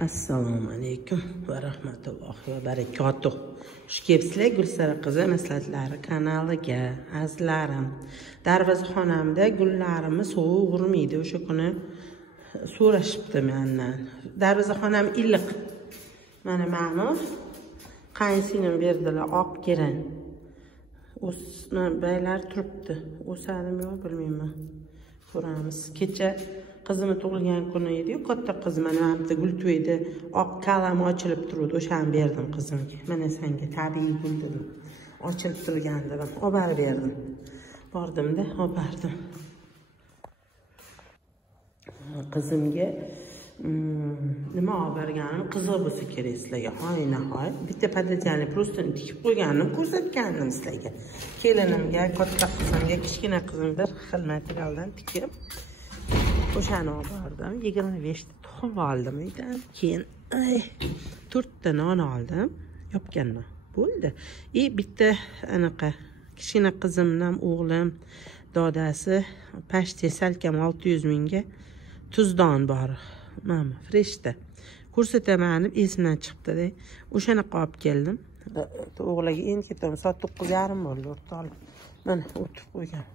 Assalomu alaykum va rahmatullohi va barakatuh. Xush kelibsizlar Gulsara qizi maslahatlari kanaliga. Azizlarim, darvozaxonamda gullarimiz sovuq urmaydi. O'sha kuni so'rashibdi mendan. Darvozaxonam iliq. Mana ma'lum qaynsinglim berdilar, oq kerak. O'sma baylar turibdi. O'sadimi yo'q bilmayman. Ko'ramiz. Kecha qizimni tug'ilgan kuni edi, katta qizim mana bitta gul to'ydi, oq kalam ochilib turdi, o'shani berdim qizimga. Mana senga tabiiy gul dedim. Ochilib turgandi dedim, olib berdim. Bordimda, olib berdim. Qizimga nima olib berganim qiziq bo'lsa kerak sizlarga. Hoy nihoyat bitta podajani просто tikib qo'yganim ko'rsatgandim sizlarga. Kelinimga, katta qizimga, kichkina qizimga bir xil materialdan tikib o'shani olib bordim. 25 ta tuxum oldim uydan. Keyin 4 ta non oldim. Yopgan non. Bo'ldi. Bitta anaqa kichkina qizimdan o'g'lim dodasi pashte salkam 600 mingga tuzdon bor. Mana freshda. Ko'rsataman deb esimdan chiqdi-da. O'shani olib keldim. O'g'liga endi ketaman. Soat 9:30 bo'ldi, o'rtoqlar. Mana o'tib qo'ygan.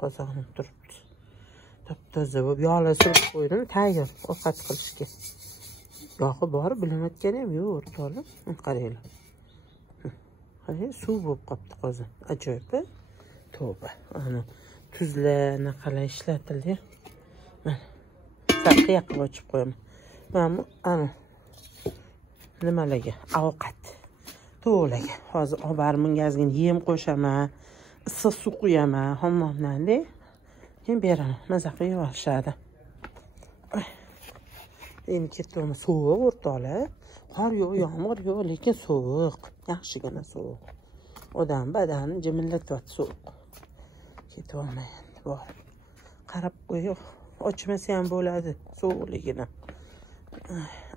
Qozonim turibdi. Top-toza bo'lib yog'la surib qo'ydim, tayyor ovqat qilishga. Yog'i bor, bilmayotgan ham yo'q, o'rtoqlar. Qaranglar. Qarang, suv bo'lib qopti qozon. Ajoyib. Tavba. Ana tuzlar naqalar ishlatildi. Mana saqiya qilib ochib qo'yaman. Mana ana nimalarga? Ovqat. To'laga. Hozir olib borib gazgin yem qo'shaman. Issiq suv quyaman, hammomdan-da. Keyin beraman, maza qilib olishadi. Endi ketdim, sovuq o'rtoqlar. Qor yo'q, yomg'ir yo'q, lekin sovuq. Yaxshigina sovuq. Odam badani jimillatyapti sovuq. Ketib olmayapti, bor. Qarab qo'yib, ochmasa ham bo'ladi, sovuqligidan.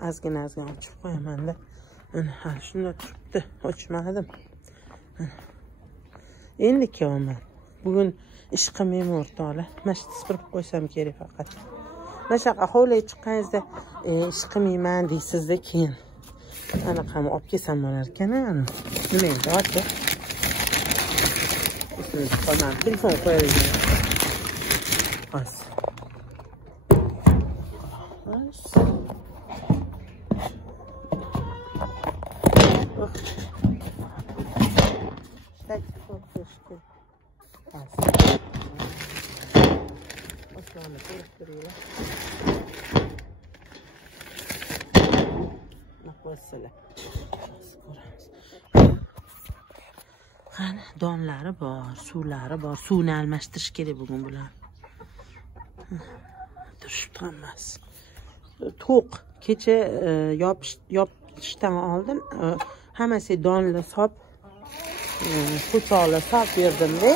Ozgina ochib qo'yaman-da. Mana hali shunda turibdi, ochmadim. Endi kelaman. Bugun ish qilmayman o'rtoqlar. Mashq supurib qo'ysam kerak faqat. Mashaqa hovliga chiqqaningizda ish qilmayman deysizda, keyin anaqani olib kelsam bo'lar ekan. Nima endi oti? Ismini qo'yman. Telefon qo'yaylik. Hozir. Qani donlari bor, suvlari bor. Suvni almashtirish kerak bugun bular. Turishib hammasi. To'q. Kecha yopishdan oldin hammasi donla sop, po'choqla sop berdim-da.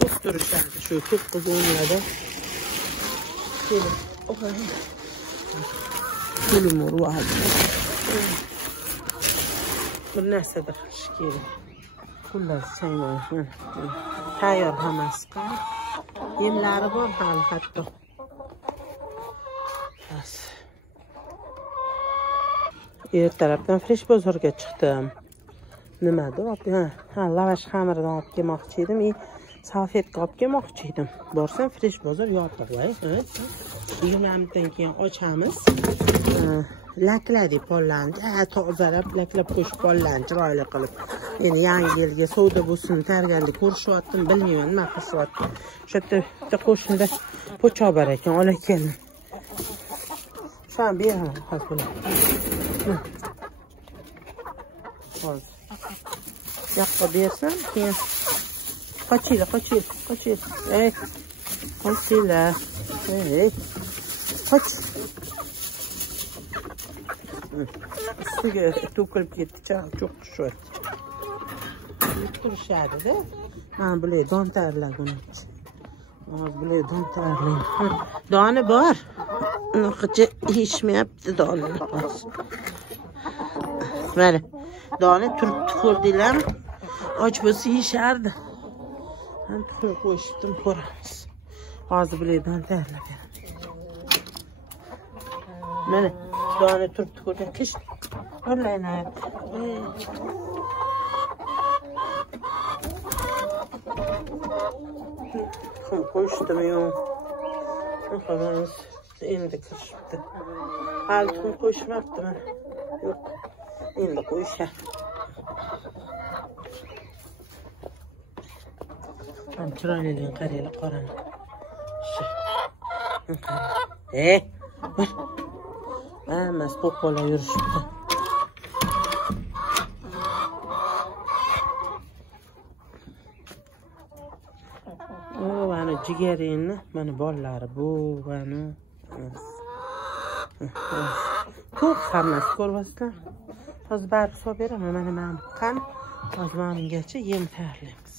To'q turishadi shu to'q donlarda. Pulum var. Bir narsada qilish kerak. Pullar saymayman. Tayyor hammasi. Yemlari bor hali hatto. Bas. Tarafdan fresh bozorga chiqdim. Nima deb? Ha, lavash xamiridan olib kelmoqchi edim. Salfetka olib kelmoqchi edim. Borsam fresh bozor yopiq voy. 20 minutdan keyin ochamiz. Lakladik pollarni, tozalab, laklab qo'yib pollarni chiroyli qilib. Endi yangi yilga savdo bo'lsin, targanda ko'rishyaptim, bilmayman nima qilyaptim. Shu yerda qo'shinda po'choq bor ekan, olib keldim. Shuni beraman hozir. Hozir. Yoqqa bersam, keyin qochinglar. Ey, qochinglar. Ey, qoch. Ustiga to'kilib ketdi, cho'q tushyapti. Turishadi-da. Mana bular don tayyorlaguncha. Bular don tayyorlayman. Doni bor. Unaqacha yeyishmayapti donni. Mana doni turibdi, ko'rdinglarmi? Och bo'lsa yeyishardi. Men tuxum qo'yishdim, ko'ramiz. Hozir bular don tayyorlagan. Mana dona turibdi ko'rding. Kish. O'rlayna. Qo'yshdimi yo'q? Xolos, endi kirishibdi. Hali tuxum qo'yishmabdi mana. Yo'q. Endi qo'yishar. Ham chiroylidan qaraylar qorani. Hammasi qo'qolab yurishibdi. Mana jigarini, mana bolalari bu, mana. Ko'p hammasi ko'ryapsizlar. Hozir baribir solib beraman, mana men qani. Hozir mengacha yem tayyorlaymiz.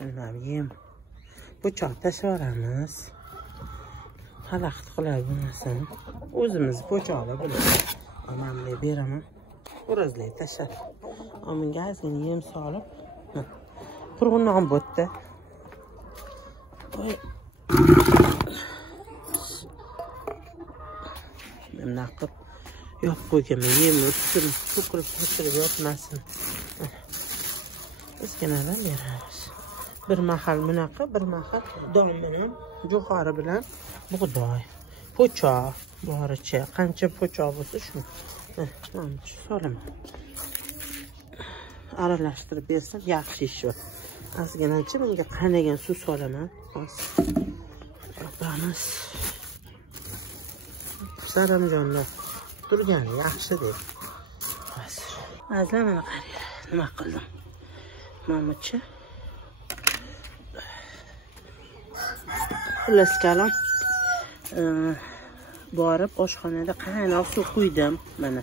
Mana yem. Bu cho'tashib yuboramiz. Xalaqit qilib bo'lmasin. O'zimiz po'choqlar bo'ladi. Mana bunday beraman. O'razlay tashlab. Menga ozgina yem solib. Qurg'undan bo'tdi. Mana qilib yo'q qo'yganman. Yemni ustini ko'pirib yotmasin. Ozginadan beramiz. Bir mahal bunaqa, bir mahal don bilan, jo'xori bilan bug'doy, po'choq boricha, qancha po'choq bo'lsa shu. Mana shu solaman. Aralashtirib bersam yaxshi ish bor. Ozginacha bunga qaynagan suv solaman. Yopamiz. Saramjonlar turgani yaxshi deb. Azla mana qaranglar, nima qildim. Mamuchi. Xullas kalom. Borib oshxonada qaynoq suv quydim mana.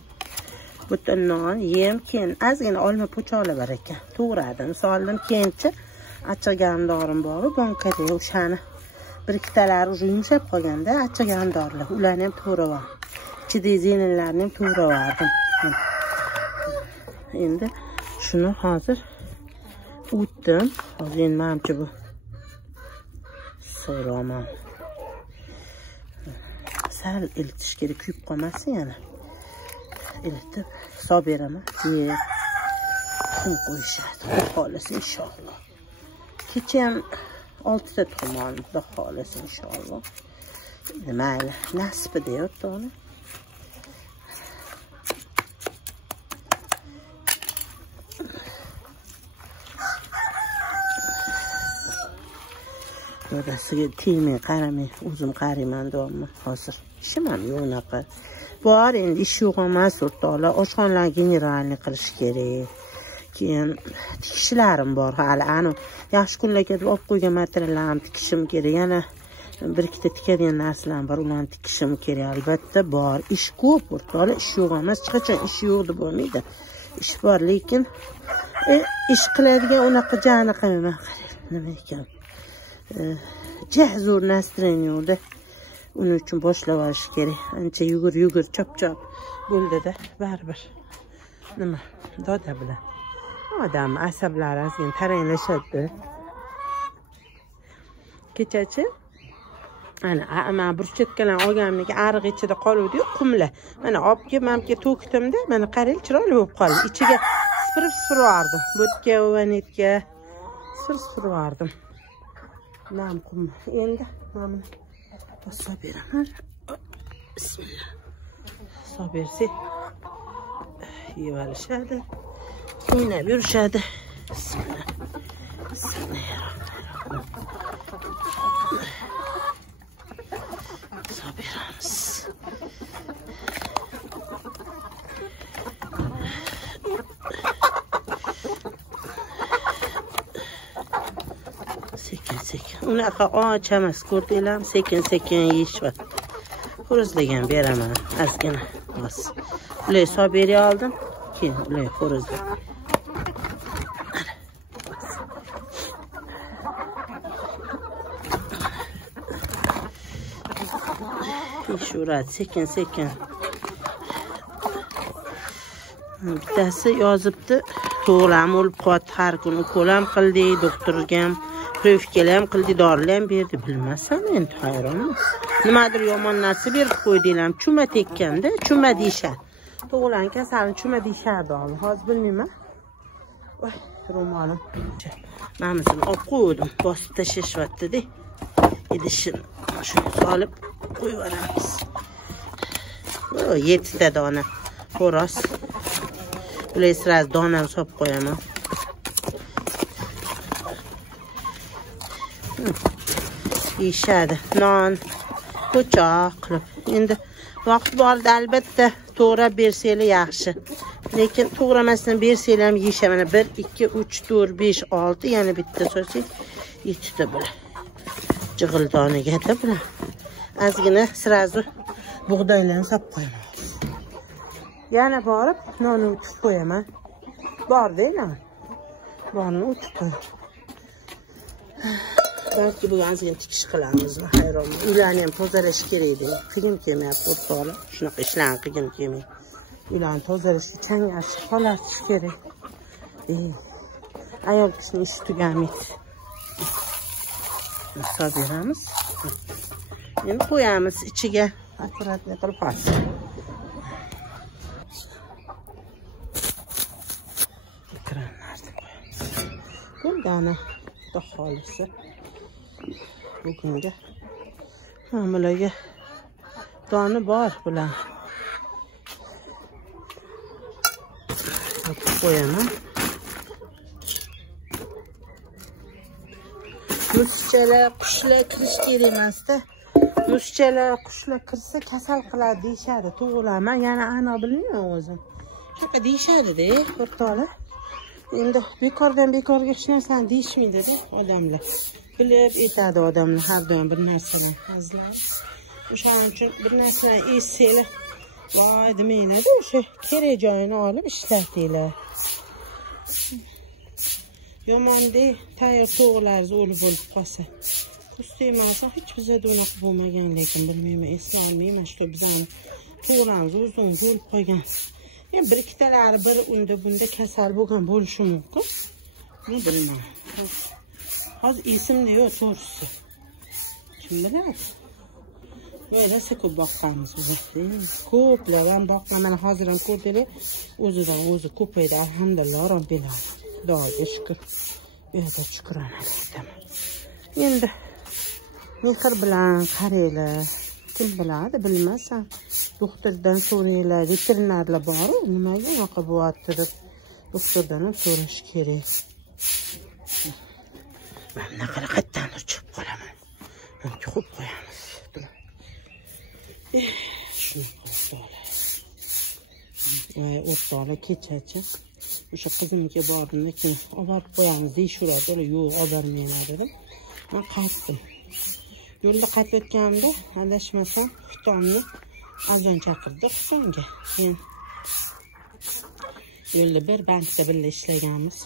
Butun non, yem, keyin ozgina olma po'choqlar bor ekan. To'g'radim, soldim, keyinchi achchiqgandorim bor, bonkada o'shani. Bir ikkitalari уже yumshab qolganda achchiqgandorlar, ularni ham to'g'radim. Ichidagi zelinlarni ham to'g'radim. Endi shuni hozir o'tdim. Hozir endi menimcha bu so'raman. Sal ilitish kerak, kuyib qolmasin yana. Ilitib solib beraman. Tuxum qo'yishadi. Xohlasa inshaalloh. Kecha ham 6 ta tuxum oldim, xudo xohlasa inshaalloh. Mayli, nasib deyapti uni. Dadasiga tegmay qaramay, o'zim qarayman deyapman hozir. Ishim ham yo'q unaqa. Bor endi ish yo'q emas, o'rtoqlar. Oshxonalar generalniy qilish kerak. Keyin tikishlarim bor hali. Ani yaxshi kunlarga olib qo'ygan materiallarimni tikishim kerak. Yana bir ikkita tikadigan narsalarim bor, ularni tikishim kerak. Albatta bor. Ish ko'p, o'rtoqlar. Ish yo'q emas. Hech qachon ish yo'q deb bo'lmaydi. Ish bor, lekin ish qiladigan unaqa jani qilmayman. Nima ekan? Jahzur настроениеda uning uchun boshlab olish kerak. Ancha yugur chop bo'ldi-da, baribir. Nima? Doda bilan. Odam asablari ozgina taranglashadi. Kechachi men burchetkalarni olganimdagi ariq ichida qoluvdi-yu, qumlar. Mana olib kelib, menga to'kdimda, mana qarang, chiroyli bo'lib qoldi. Ichiga sipirib vardim. Bo'tga, vanetga sipirib vardim. Nam qum. Endi mana solib beraman. Bismillah. Solib bersak yeb olishadi. O'ynab yurishadi. Bismillah. Solib beramiz. Sekin. Unaqa och emas, ko'rdinglarmi? Sekin yeyishadi. Xo'rozlagan beraman, ozgina. Ular solib bera oldim. Keyin ular xo'rozlar. Pishurat, sekin. Bittasi yozibdi, to'g'ram o'lib qoldi, har kuni ukol ham qildik, doktorga ham pokrovkalar ham qildi, dorilar ham berdi. Bilmasam endi hayronman. Nimadir yomon narsa berib qo'ydinglar. Chuma tekkanda, chuma deyishadi. Tug'ilgan kasalni chuma deyishadi. Hozir bilmayman. Voy, ro'molim. Mamisini olib qo'ydim. Bosib tashlashyapti-da. Idishini shuni solib qo'yib yuboramiz. 7 ta dona xo'roz. Bular sirasi donani solib qo'yaman. Yeyishadi. Non, po'choq qilib. Endi vaqt borda albatta to'g'rab bersanglar yaxshi. Lekin to'g'ramasdan bersanglar ham yeyishadi. Mana 1, 2, 3, 4, 5, 6 yana bitta so'sing 7 ta bular. Jig'ildoniga-da bular. Ozgina sirazu bug'doylarni solib qo'yaman. Yana borib nonni o'tib qo'yaman. Bor-da, borni o'tib qo'yaman. Belki bu ozgina tikish qilamizmi? Hayronman. Uylarni ham tozalash kerak edi. Qiyim kelmayapti o'rtoqlar. Shunaqa ishlarni qilgim kelmaydi. Uylarni tozalashga changash qolasiz kerak. Ayol kishini ishi tugamaydi. Solib beramiz. Endi qo'yamiz ichiga. Akkuratli qilib qo'yamiz. Ekranlarni qo'yamiz. Bundani xudo xolisi. Bugunga hamilaga doni bor bilan qo'yaman. Musichalar, qushlar kirish kerak emasda. Musichalar, qushlar kirsa kasal qiladi deyishadi. To'g'riman, yana ana bilmayman o'zim. Shunaqa deyishadi-da, o'rtoqlar. Endi bekordan bekorga hech narsani deyishmaydi-da odamlar. Bilib aytadi odamlar har doim bir narsadan. O'shaning uchun bir narsadan eshitsanglar, voy demaylar-da, o'sha kerak joyini olib ishlatinglar. Yomonda tayyor to'g'rilaringiz o'lib qolsa. Kustemasa hech bizada unaqa bo'lmagan, lekin bilmayman, eslolmayman, shu bizani to'g'ramiz o'zimiz o'lib qolgan. Yani bir ikkitalari bir unda bunda kasal bo'lgan bo'lishi mumkin. Buni bilmayman. Hozir esimda yo'q to'g'risi. Kim biladi? Yo'lasa ko'p boqqanmiz biz. Ko'plar ham boqqan. Mana hozir ham ko'rdinglar, o'zidan o'zi ko'paydi. Alhamdulillah, Robbillah. Xudoga shukr. Xudoga shukranalar aytaman. Endi mehr bilan qaranglar. Kim biladi, bilmasam. Doktordan so'ranglar, veterinarlar bor, nimaga unaqa bo'lyapti deb doktordan ham so'rash kerak. Men bunaqa qayerdan uchib qolaman. Yo'q, qo'yib qo'yamiz. Shunaqa o'rtoqlar. O'rtoqlar kechachi o'sha qizimga bordim, keyin olib borib qo'yamiz deyishuradi. Yo'q, olib bormayman dedim. Men qaytdim. Yo'lda qaytayotganimda adashmasam Xitoyni azon chaqirdi Xitoyga. Men yo'lda bir bankda birga ishlaganmiz.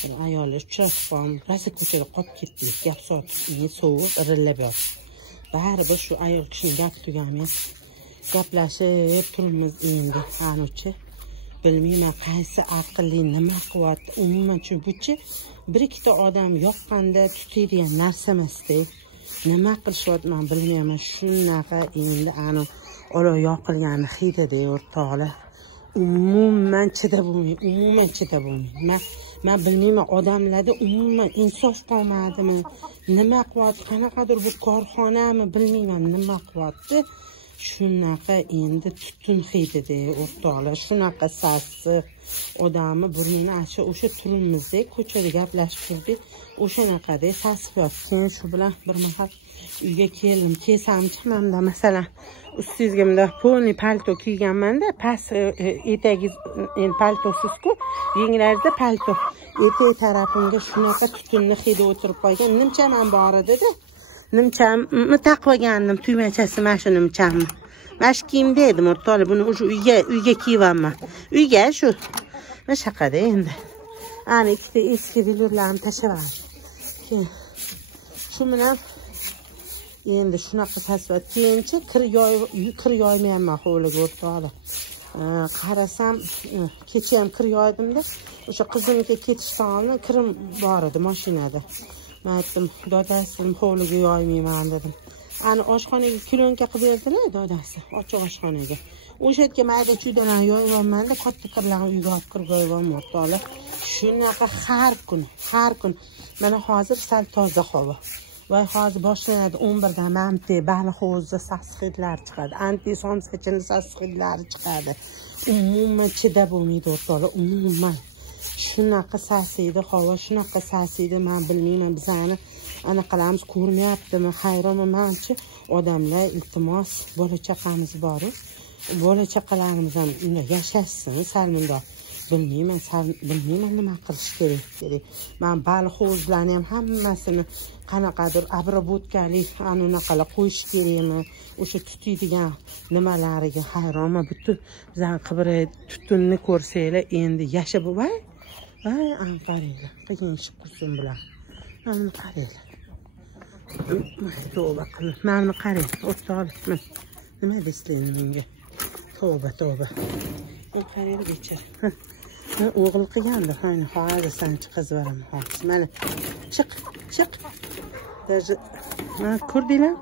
Bir ayollar uchrashib qoldim. Rosa ko'chada qolib ketdik. Gap so'rab, sovuq irillab yotdi. Baribir shu ayol kishining gapi tugamayapti. Gaplashib turibmiz endi. Hanuchi bilmayman qaysi aqlli nima qilyapti. Umuman chunki bir ikkita odam yoqqanda tutadigan narsa emas-da. Nima qilishyapman bilmayman. Shunaqa endi ana olov yoqilgani hidida o'rtoqlar. Umuman chidab bo'lmayman. Men bilmayman odamlarda umuman insof qolmadimi? Nima qilyapti? Qanaqadir bu korxonami bilmayman nima qilyapti. Shunaqa endi tutun hidida o'rtoqlar. Shunaqa sassiq odamni burnini ochib o'sha turimizda ko'chada gaplashib turdik. O'shanaqada tasbiyot. Keyin shu bilan bir mahal uyga keldim. Kelsam chamamda masalan ustingizga bunday poni palto kiyganmanda, past etagingiz paltosiz-ku, yenglaringizda palto. Etak tarafimga shunaqa tutunni hidi o'tirib qolgan. Nimcham ham bor edi-da. Nimchamni taqvagandim, tuymachasi mana shu nimchamni. Mana shu kiyimda edim o'rtoqlar, buni o'sha uyga kiyibman. Uyga shu. Mana shaqada endi. Ana ikkita eski velurlarni tashladim. Shu bilan endi shunaqa tasvat. Keyinchi kir yoymayman hovliga o'rtoqlar. Qarasam, kecha ham kir yoydimda, o'sha qizimga ketishdan oldin kirim bor edi mashinada. Men aytdim, dadasi hovliga yoymayman dedim. Ani oshxonaga kilonka qilib berdilar dadasi, ochiq oshxonaga. O'sha yerga mayda chuydalar yoyibman-da, katta kirlarni uyga olib kirib yoyibman o'rtoqlar. Shunaqa har kun. Mana hozir sal toza havo. Va hozir boshlanadi 11 dan manti, Baliqo'zda sassiq hidlar chiqadi. Antisomskachini sassiq hidlari chiqadi. Umuman chidab bo'lmaydi o'rtoqlar, umuman. Shunaqa sasiydi havo, shunaqa sasiydi, men bilmayman, bizani anaqalarimiz ko'rmayaptimi, hayronman menchi. Odamlar iltimos, bola chaqamiz bor. Bola chaqalarimiz ham yashashsin, sal bundoq. Bilmayman nima qilish kerak. Men Baliqo'zlarni ham hammasini qanaqadir abrobodkali anaqalar qo'yish kerakmi? O'sha tutiydigan nimalariga hayronman. Butun bizning Qibray tutunni ko'rsanglar, endi yashab voy, qaranglar, qiyin ish qursin bilan. Mana qaranglar. Tavba qilib, mana qarang, o'rtoqlar. Nima deysizlar menga? Tavba. Bu qarang bechora. O'g'il qilgandir, hani hozir sen chiqazib beraman hozir. Mana chiq. Даже mana ko'rdinglar?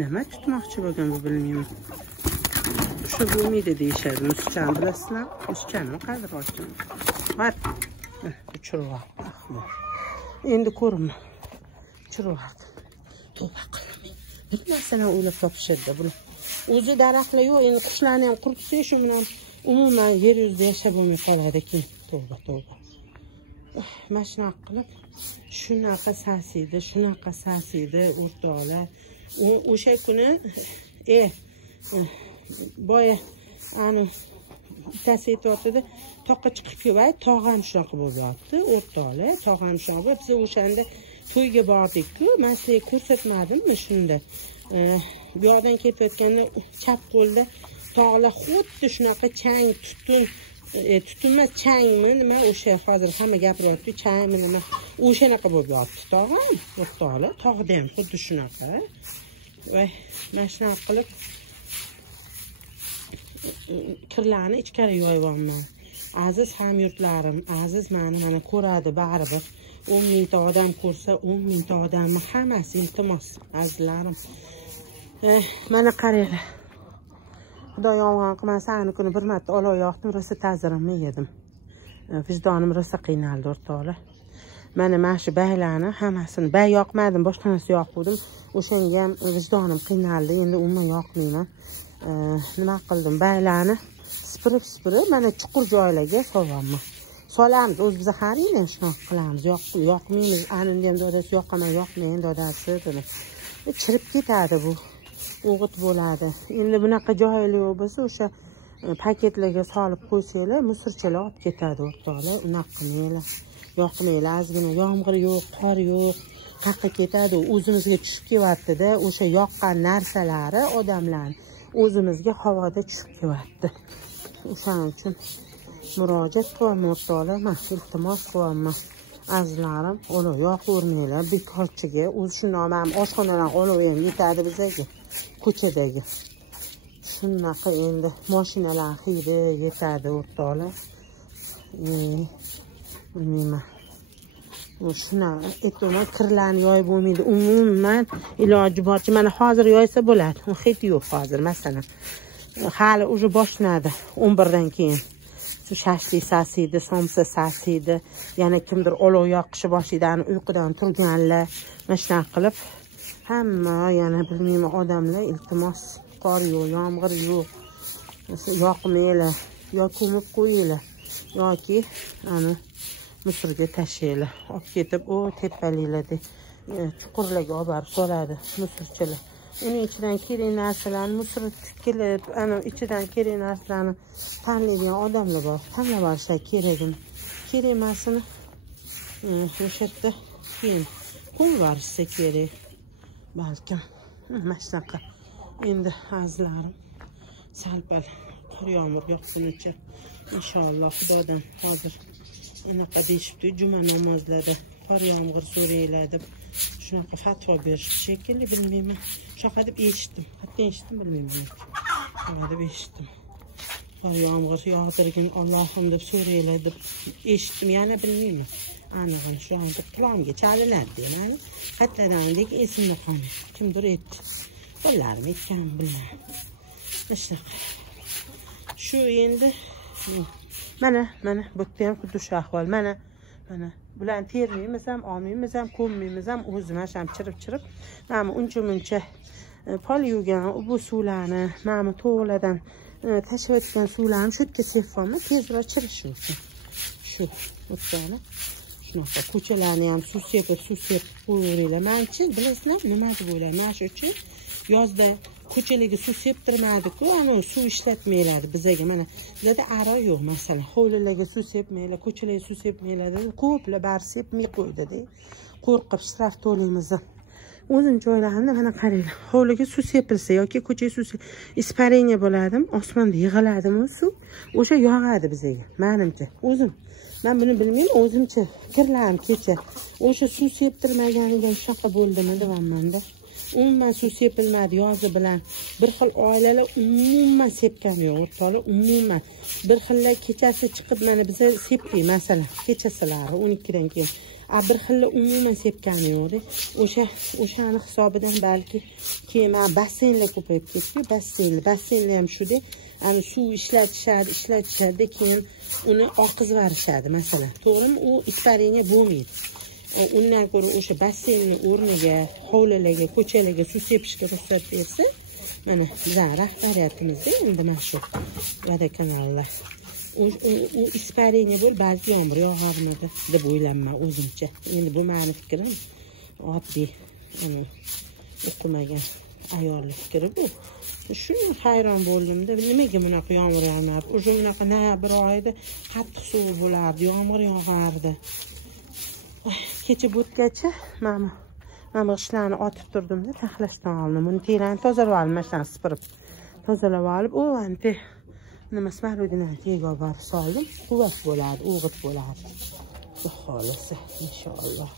Nima tutmoqchi bo'lgan bu bilmayman. Shu bo'lmaydi deyishadi. Musichani bilasizlar? Musichani qayerda ochdim? Var. Uchiroq. Endi ko'rma. Uchiroq. Tavba qilmang. Bir narsalarni o'ylab topishadi bular. O'zi daraxtlar yo'q, endi qushlarni ham quritsa shu bilan umuman yer yuzida yashab bo'lmay qoladi keyin. Tavba. Mana shunaqa qilib, shunaqa sasiydi o'rtoqlar. O'sha kuni boya ani bittasi aytayotdi, toqqa chiqib kelay, tog'am shunaqa bo'lyapti o'rtoqlar. Tog'am shunaqa. Biz o'shanda to'yga bordik-ku, men sizga ko'rsatmadimmi shunda? Bu yoqdan ketayotganda chap qo'lda tog'lar xuddi shunaqa chang, tutunmas changmi nima o'sha hozir hamma gapiryapti, changmi nima o'shanaqa bo'lyapti tog'am o'rtoqlar. Tog'da ham xuddi shunaqa. Va mana shunaqa qilib kirlarni ichkari yoyibman. Aziz hamyurtlarim, aziz mana ko'radi baribir. 10 mingta odam ko'rsa, 10 mingta odamni hammasi iltimos, azizlarim. Mana qaranglar. Xudo yomg'on qilmasa, ani kuni bir marta olov yoqdim, rosa ta'zirimni yedim. Vijdonim rosa qiynaldi o'rtoqlar. Mana shu baylarni hammasini bay yoqmadim, boshqa narsa yoqdim. O'shanga ham vijdonim qiynaldi. Endi umuman yoqmayman. Nima qildim? Baylarni sipirib mana chuqur joylarga solyapman. Solamiz, o'z biz har yili shunaqa qilamiz. Yoqmaymiz. Anim ham dadasi yoqmayman dadasi dedi. Chirib ketadi bu. O'g'it bo'ladi. Endi bunaqa joylar yo'q bo'lsa, o'sha paketlarga solib qo'ysanglar, musirchalar olib ketadi o'rtoqlar. Unaqa qilmanglar. Yoqmaylar, ozgina yomg'ir yo'q, qor yo'q, qaqqa ketadi. O'zimizga tushib kelyapti-da, o'sha yoqqan narsalari odamlar o'zimizga havoda tushib kelyapti. O'shaning uchun murojaat qilaman o'rtoqlar, men iltimos qilaman. Azizlarim, olov yoqavermanglar bekorchiga. O'zi shundoq ham oshxonadan olov ham yetadi bizga. Ko'chadagi. Shunaqa endi mashinalar hidi yetadi o'rtoqlar. Bilmayman. Shunaqa aytdim, kirlarni yoyib bo'lmaydi. Umuman iloji boricha mana hozir yoysa bo'ladi. Hid yo'q hozir masalan. Hali уже boshladi 11 dan keyin. Shashlik sasiydi, somsa sasiydi. Yana kimdir olov yoqishi boshidan uyqudan turganlar, mana shunaqa qilib hamma yana bilmayman odamlar iltimos, qor yo'q, yomg'ir yo'q. Yoqmaylar, yo ko'mib qo'yinglar yoki ana musurga tashlaylar. Olib ketib, tepaliklarda chuqurlarga olib borib soladi musurchilar. Uning ichidan kerak narsalarni musor tikilib, ana ichidan kerak narsalarni tanlaydigan odamlar bor. Tanlab olishlar kerakmi? Kerak emasini o'sha yerda keyin qo'yib yuborishsa kerak. Balkim mana shunaqa. Endi azizlarim, sal-pal qor yomg'ir yoqqunicha inshaalloh Xudodan hozir anaqa deyishibdi, juma namozlarida qor yomg'ir so'raylar deb shunaqa fatvo berishdi shekilli, bilmayman. Shunaqa deb eshitdim. Hatto eshitdim, bilmayman. Shunaqa deb eshitdim. Qor yomg'ir yog'dirgin Allohim deb so'raylar deb eshitdim, yana bilmayman. Aniqini shu anda qulog'imga chalinadi mana. Qaytadandek esimda qolmaydi. Kimdir aytdi. Qo'llarim aytgan bilmayman. Shunaqa. Shu endi mana bu yerda ham xuddi shu ahvol. Mana bularni termaymiz ham, olmaymiz ham, ko'mmaymiz ham, o'zimiz ham chirib. Mana uncha-muncha pol yuvgan bu suvlarni, mana to'g'ladan tashlayotgan suvlarni shu yerga sepamiz, tezroq chirishi uchun. Shu o'tgani. Shunaqa ko'chalarni ham suv sepib qo'yaveringlar. Menchi bilasizlar, nima deb o'ylayman? Mana shu uchun yozda ko'chalarga suv septirmadi-ku, ana suv ishlatmaylar bizga. Mana bizda aro yo'q, masalan, hovlilarga suv sepmaylar, ko'chalarga suv sepmaylar dedi. Ko'plar bari sepmay qo'ydi-da. Qo'rqib shtraf to'laymiz. O'zim joylarimda mana qaranglar. Hovliga suv sepilsa yoki ko'chaga suv ispareniya bo'ladimi, osmonda yig'iladimi suv, o'sha yog'adi bizga. Menimcha, o'zim. Men buni bilmayman, o'zimcha fikrlarim kecha. O'sha suv septirmaganidan shunaqa bo'ldimi deyapman-da. Umuman suv sepilmadi yozi bilan. Bir xil oilalar umuman sepgan yo'q, o'rtoqlar, umuman. Bir xillar kechasi chiqib mana biz sepdik, masalan, kechasilari 12 dan keyin. Bir xillar umuman sepgan yo'q-da. O'shani hisobidan balki keyin basseynlar ko'payib ketdi, basseynlar ham shuda. Ani suv ishlatishadi, keyin uni oqizib yuborishadi, masalan. To'g'rimi? U ispareniya bo'lmaydi. Undan ko'ra o'sha basseynni o'rniga, hovlilarga, ko'chalarga suv sepishga ruxsat bersa, mana bizning rahbariyatimizda endi mana shu vodokanallar. U ispareniya bo'lib, balki yomg'ir yog'armidi deb o'ylayman o'zimcha. Endi bu meni fikrim. Oddiy, o'qimagan ayollik fikri bu. Shunga hayron bo'ldim-da, nimaga bunaqa yomg'ir yog'mayapti? O'sha bunaqa noyabr oyida qattiq suv bo'lardi, yomg'ir yog'ardi. Kecha bo'tgacha mana g'ishlarni otib turdim-da, taxlashdan oldin. Buni terani tozalab oldim, mashina sipirib. Tozalab olib, u anti nima smarudini tega borib soldim. Quvvat bo'ladi, o'g'it bo'ladi. Xohlasa, inshaalloh.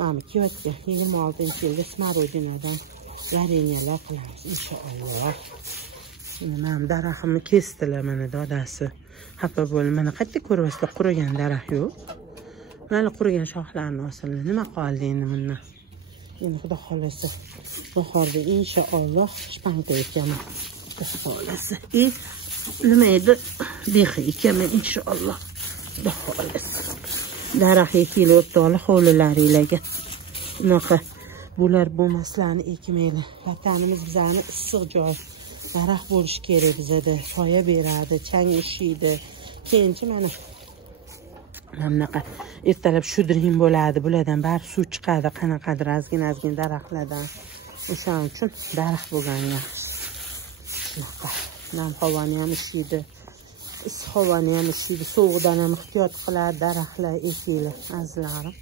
Mana kiyotgan 26-yilda smarudinadan vareniyalar qilamiz, inshaalloh. Mana daraxtimni kesdilar mana dadasi. Xafa bo'lib, mana qayerda ko'ryapsizlar, qurigan daraxt yo'q. Mana qurigan shoxlarni osildi. Nima qoldi endi bundan? Endi xudo xolasa bahorda inshaalloh shpanka ekaman. Xudo xolasa. Nima edi? Dehi ekaman inshaalloh. Xudo xolasa. Daraxt ekilib o'tdi hovlilaringlarga. Unaqa bular bo'lmaslarni ekmaylar. Vatanimiz bizani issiq joy. Daraxt bo'lishi kerak bizda. Soya beradi, chang ushiydi. Keyinchi mana bunaqa ertalab shudring bo'ladi, bulardan bari suv chiqadi, qanaqadir azgin daraxtlardan. O'shaning uchun daraxt bo'lgan yaxshi. Shunaqa nam havoni ham ishlaydi, issiq havoni ham ishlaydi, sovuqdan ham ehtiyot qiladi daraxtlar ekinglar, azizlarim.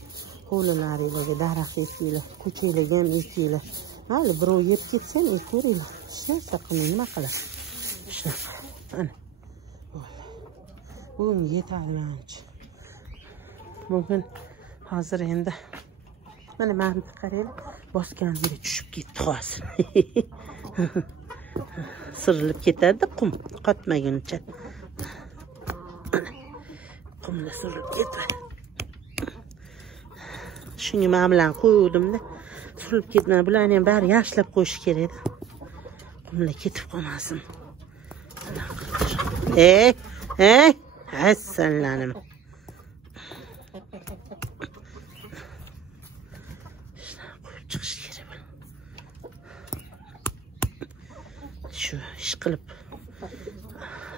Hovlilaringizga daraxt ekinglar, ko'changlarga ham ekinglar. Mayli birov yeb ketsa ham ekaveringlar. Hech narsa qilmang, nima qiladi? Shunaqa. Ana. Bugun yetadi menimcha. Bugün hozir endi mana meni qaranglar, bosganimga tushib ketdi hozir. Sirilib ketadi qum qotmaguncha. Qumda sirilib ketadi. Shunga men bilan qo'ydim-da, sirilib ketmadi. Bularni ham bari yaxshilab qo'yish kerak. Qumlar ketib qolmasin. Assalomu chiqish kerak. Shu ish qilib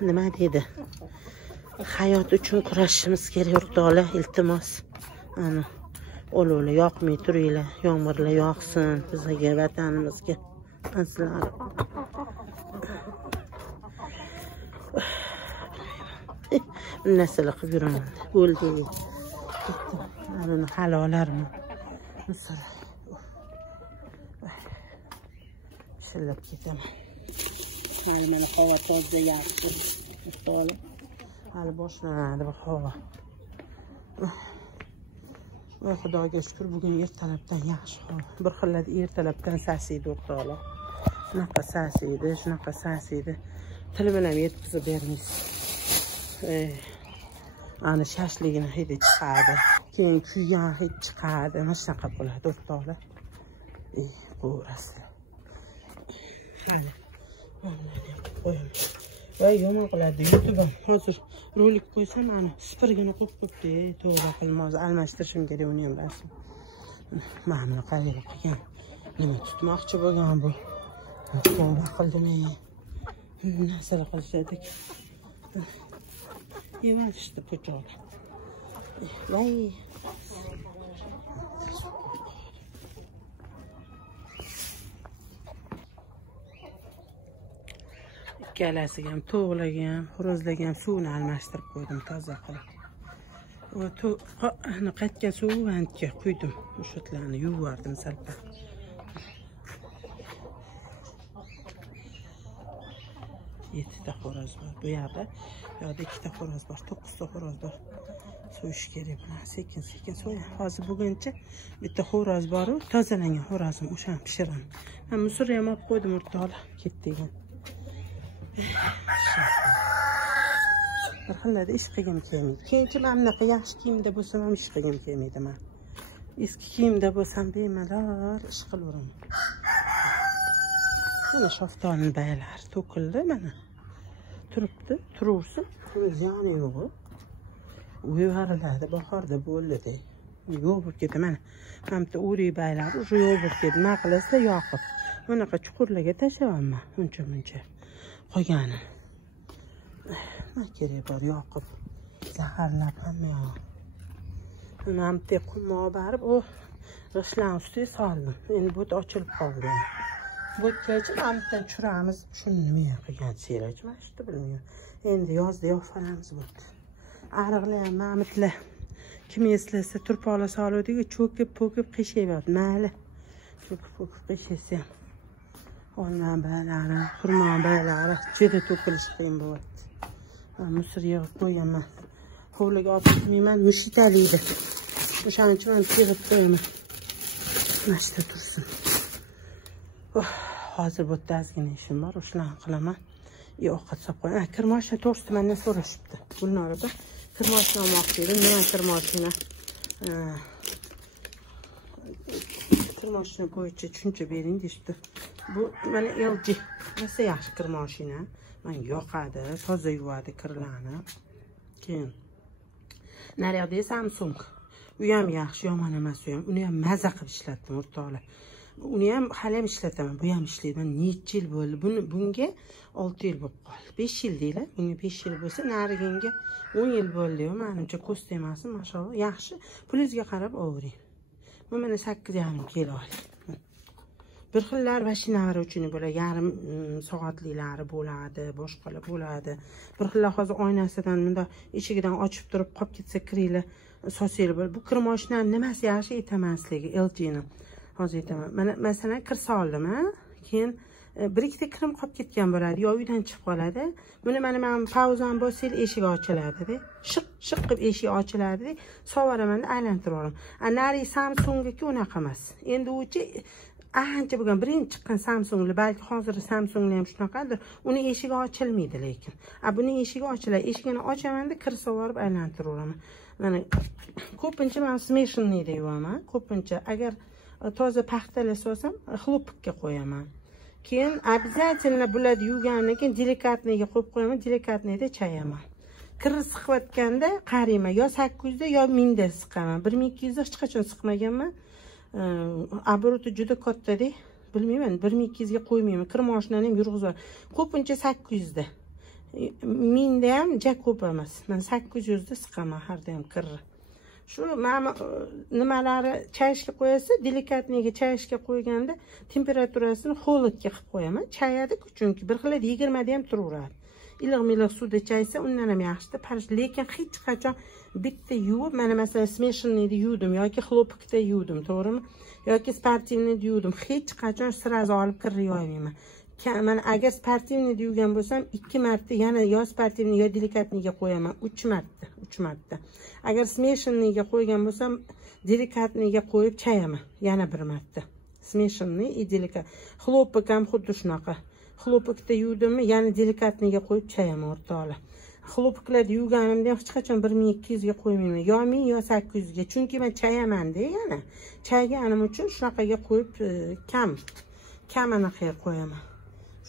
nima deydi? Hayot uchun kurashishimiz kerak, o'rtoqlar, iltimos. Ana olovlar yoqmay turinglar, yomg'irlar yoqsin bizga, vatanimizga. Azizlar. Bu narsalar qilib yuraman. Bo'ldi. Mana halolarmi? Misol shillab ketaman. Mana havo toza yaxshi. O'rtoqlar. Hali boshlanadi bu havo. Voy Xudoga shukr, bugun ertalabdan yaxshi havo. Bir xillarda ertalabdan sasiydi o'rtoqlar. Shunaqa sasiydi. Til bilan yetkazib bermaysiz. Ana shashligini hidi chiqadi. keyin kuygan hid chiqadi, mana shunaqa bo'ladi o'rtoqlar. Ko'rasizlar. Hali qo'yaman. Voy yomon qiladi YouTube ham. Hozir rolik qo'ysam ana spirgini qo'yib qo'yibdi. To'g'ri qilmoz almashtirishim kerak uni ham rasm. Mana buni qayerga qilgan? Nima tutmoqchi bo'lgan bu? To'g'ri qildimi? Nasıl qilishadi? Yuvashdi po'choq. Voy. Ikkalasiga ham to'g'laga ham, xo'rozlaga ham suvni almashtirib qo'ydim toza qilib. Va qaytgan suv vantga quydim. O'shatlarni yuvardim salpa. Yettita xo'roz bor. Bu yoqda 2ta xo'roz bor, 9ta xo'roz bor. So'yish kerak buni. Sekin so'ya. Hozir buguncha bitta xo'roz bor, tozalangan xo'rozim, o'shani pishiraman. Men musor ham olib qo'ydim o'rtoqlar, ketdigan. Bir xillarda ish qilgim kelmaydi. Keyinchi men bunaqa yaxshi kiyimda bo'lsam ham ish qilgim kelmaydi men. Eski kiyimda bo'lsam bemalol ish qilaman. Mana shaftolini baylari to'kildi mana. Turibdi, turaversin. Buni ziyoni yo'q. Uyariladi, bahorda bo'ldi-da. Yo'q bo'lib ketdi mana. Mana bitta o'rik baylari o'sha yo'q bo'lib ketdi. Nima qilasizlar, yoqib. Bunaqa chuqurlarga tashlamayman, uncha-muncha. Qo'yganim. Nima kerak bor yoqib. Zaharlab hamma yoq. Mana bitta qummoq barib, g'ishlan ustiga soldim. Endi bu ochilib qoldi. Bo'tgacha amtdan churamiz. Shuni nima qilgan serak, mana shu bilmayman. Endi yozda yofaramiz bo'pti. Ariqlar ham mamitlar. Kim eslasa turpoqlar soluvdiku, cho'kib qiyshayapti. Mayli. Cho'kib qiyshaysa ham. Olma baylari, xurmo baylari juda to'kilish qiyin bo'lyapti. Musor yig'ib qo'yaman. Hovliga olib ketmayman, mushitalaydi. O'shaning uchun ham yig'ib qo'yaman. Mana shu tursin. Hozir bu yerda ozgina ishim bor, o'shalarni qilaman. Ovqat solib qo'yaman. Kirmoshina to'g'risida mendan so'rashibdi. Gulnorada kirmoshina olmoqchi edim. Nima kirmoshina? Kirmoshina bo'yicha tushuncha bering deyishdi. Bu mana LG. Nasa yaxshi kirmoshina. Menga yoqadi, toza yuvadi kirlarni. Keyin naryoqda Samsung. U ham yaxshi, yomon emas u ham. Uni ham maza qilib ishlatdim o'rtoqlar. Uni ham hali ham ishlataman. Bu ham ishlaydi. Men necha yil bo'ldi. Bunga 6 yil bo'lib qoldi. 5 yil deylar. Bunga 5 yil bo'lsa, nariginga 10 yil bo'ldi. Menimcha ko'st emas, mashallah. Yaxshi. Pulingizga qarab overing. Bu mana 8,5 kilo oldi. Bir xillar mashinalar uchun bo'ladi, yarim soatliklari bo'ladi, boshqalar bo'ladi. Bir xillar hozir oynasidan bunda eshigidan ochib turib qolib ketsa kiringlar sosiylar bo'ladi. Bu kir mashinaning nimasi yaxshi aytaman sizlarga, LG ni. Hozir aytaman. Mana masalan kir soldim, keyin bir ikkita kirim qolib ketgan bo'ladi, yo uydan chiqib qoladi. Buni mana men pauzam bo'lsa eshik ochiladi-da. Shiq qilib eshik ochiladi. Sovaraman, aylantirib olaman. Nari Samsung'ga unaqa emas. Endi uchi ancha bo'lgan birinchi chiqqan Samsung'li, balki hozir Samsung'li ham shunaqadir. Uni eshigi ochilmaydi lekin. Buni eshigi ochiladi. Eshigini ochaman-da, kir sovorib aylantiraveraman. Mana ko'pincha men smeshinniy yuvaman. Ko'pincha agar toza paxtalar solsam, xlopikka qo'yaman. Keyin обязательно bularni yuvgandan keyin delikatniyga qo'yib qo'yaman, delikatniyda chayaman. Kir siqayotganda qarayman, yo 800 da yo 1000 da siqaman. 1200 da hech qachon siqmaganman. Обороты juda katta-da. Bilmayman, 1200 ga qo'ymayman. Kir mashinani ham yurg'izar. Ko'pincha 800 da. 1000 da ham ja ko'p emas. Men 800 da siqaman har doim kirni. Shu nimalari chayishga qo'yasa, delikatniyga chayishga qo'yganda temperaturasini holodga qilib qo'yaman. Chayadi-ku, chunki bir xilda 20 da ham turaveradi. Iliq-miliq suvda chaysa, undan ham yaxshi-da parish. Lekin hech qachon bitta yuvib, mana masalan smeshinniy yuvdim yoki xlopikda yuvdim, to'g'rimi? Yoki sportivniy yuvdim. Hech qachon sirazi olib kirni yoymayman. Mana agar sportivniy yuvgan bo'lsam, 2 marta yana yo sportivniy yo delikatniyga qo'yaman, 3 marta. Agar smeshinniga qo'ygan bo'lsam, delikatniyga qo'yib chayaman yana 1 marta. Smeshinniy и delikat. Xlopik ham xuddi shunaqa. Xlopikda yuvdimmi, yana delikatniyga qo'yib chayaman o'rtoqlar. xlopiklarda yuvganimda hech qachon 1200 ga qo'ymayman. Yo 1000 yo 800 ga. Chunki men chayaman-da yana. Chayganim uchun shunaqaga qo'yib kam anaqaga qo'yaman.